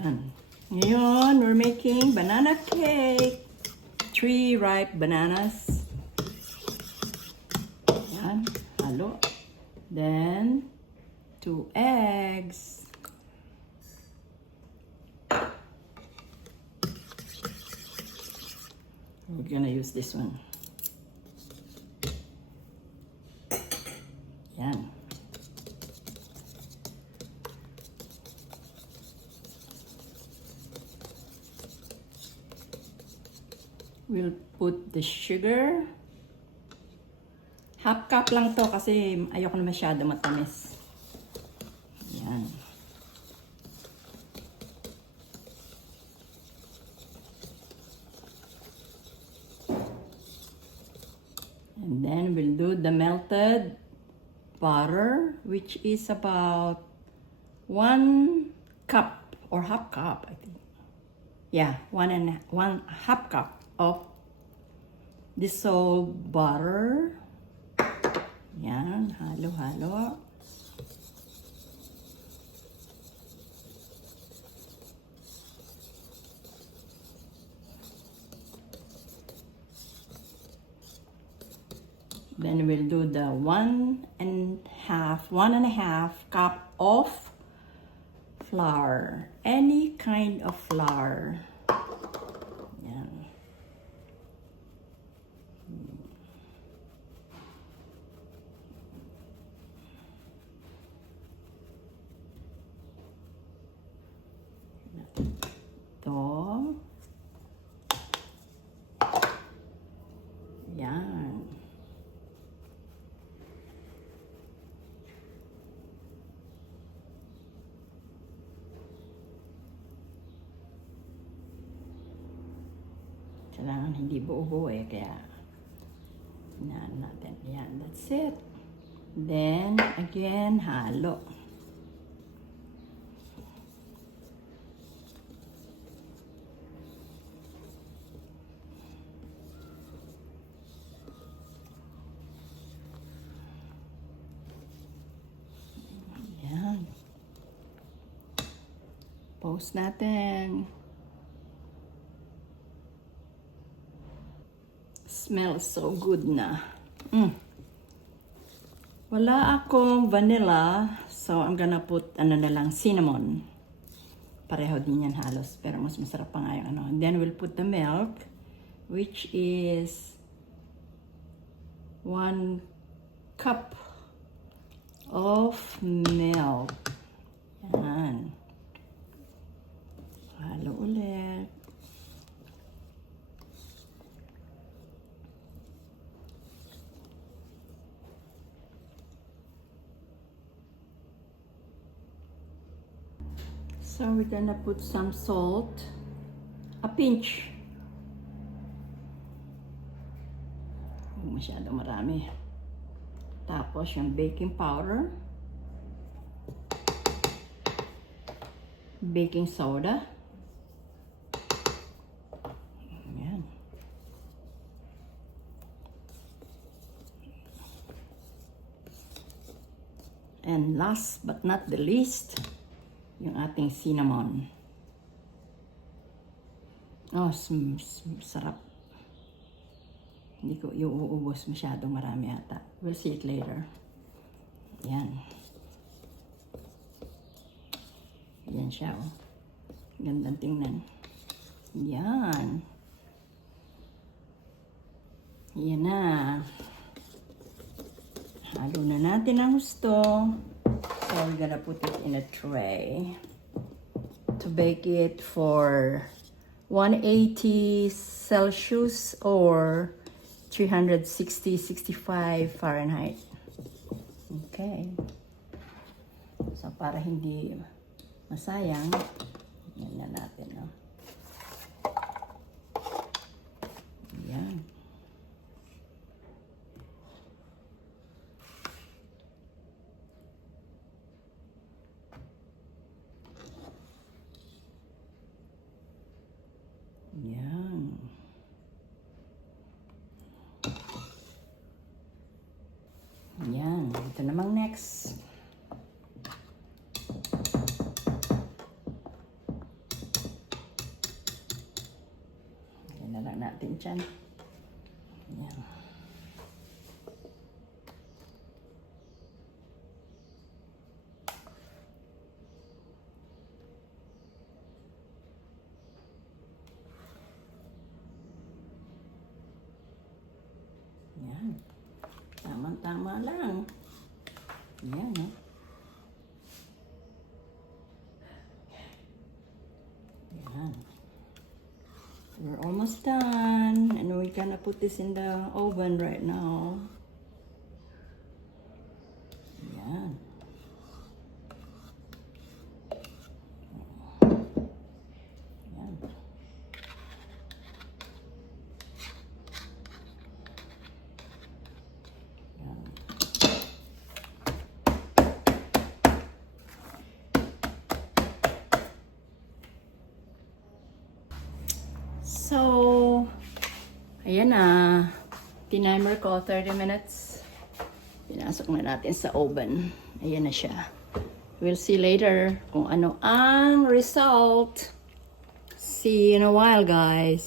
Yan. Ngayon, we're making banana cake. 3 ripe bananas. Yan. Halo. Then, 2 eggs. We're gonna use this one. Yan. We'll put the sugar. Half cup lang to kasi ayoko na masyado matamis. Yan. And then we'll do the melted butter, which is about 1 cup or half cup, I think. Yeah, 1.5 cup of dissolved butter. Yan, halo-halo. Then we'll do the 1.5 cup of flour. Any kind of flour. Yan. Ito. Yan. Kailangan hindi buo-buo eh, kaya yan natin. Yan, that's it. Then, again, halo. Yan. Post natin. Smells so good na. Wala akong vanilla, so I'm gonna put ano na lang, cinnamon. Pareho din yan halos, pero mas masarap pa nga yung ano. And then we'll put the milk, which is 1 cup of milk. Yan. Halo ulit. So we're gonna put some salt, a pinch. Masyado marami. Tapos yung baking powder, baking soda. Ayan. And last but not the least, yung ating cinnamon. Oh, sarap. Hindi ko iuubos masyadong marami ata. We'll see it later. Yan. Yan siya, oh. Gandang tingnan. Yan. Yan na. Halo na natin ang gusto. So we're gonna put it in a tray to bake it for 180 Celsius or 360-65 Fahrenheit. Okay. So para hindi masayang, yan na natin, no? Yan. Yan. Yan. Ito namang next. natin dyan. Yan. Yan. Tama-tama lang. Yan, eh. Yan. We're almost done. And we're gonna put this in the oven right now. Yan. Yan. Yan. So, ayan na. Tinimer ko 30 minutes. Pinasok na natin sa oven. Ayan na siya. We'll see later kung ano ang result. See you in a while, guys.